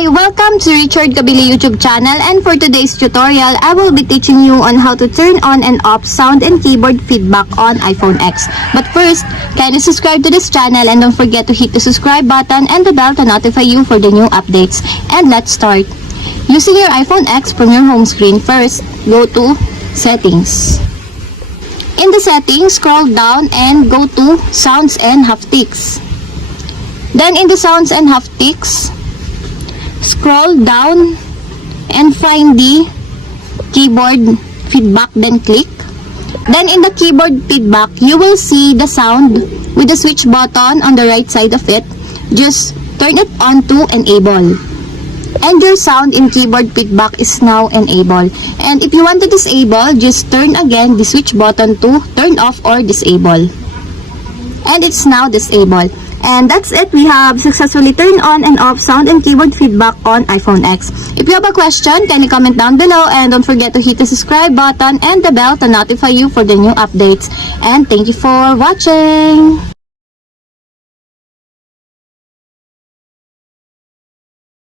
Hi! Welcome to Richard Kabili YouTube channel, and for today's tutorial, I will be teaching you on how to turn on and off sound and keyboard feedback on iPhone X. But first, kindly subscribe to this channel and don't forget to hit the subscribe button and the bell to notify you for the new updates. And let's start. Using your iPhone X from your home screen, first, go to Settings. In the settings, scroll down and go to Sounds and Haptics. Then in the Sounds and Haptics, scroll down and find the keyboard feedback, then click. Then in the keyboard feedback, you will see the sound with the switch button on the right side of it. Just turn it on to enable. And your sound in keyboard feedback is now enabled. And if you want to disable, just turn again the switch button to turn off or disable. And it's now disabled. And that's it. We have successfully turned on and off sound and keyboard feedback on iPhone X. If you have a question, kindly comment down below and don't forget to hit the subscribe button and the bell to notify you for the new updates. And thank you for watching!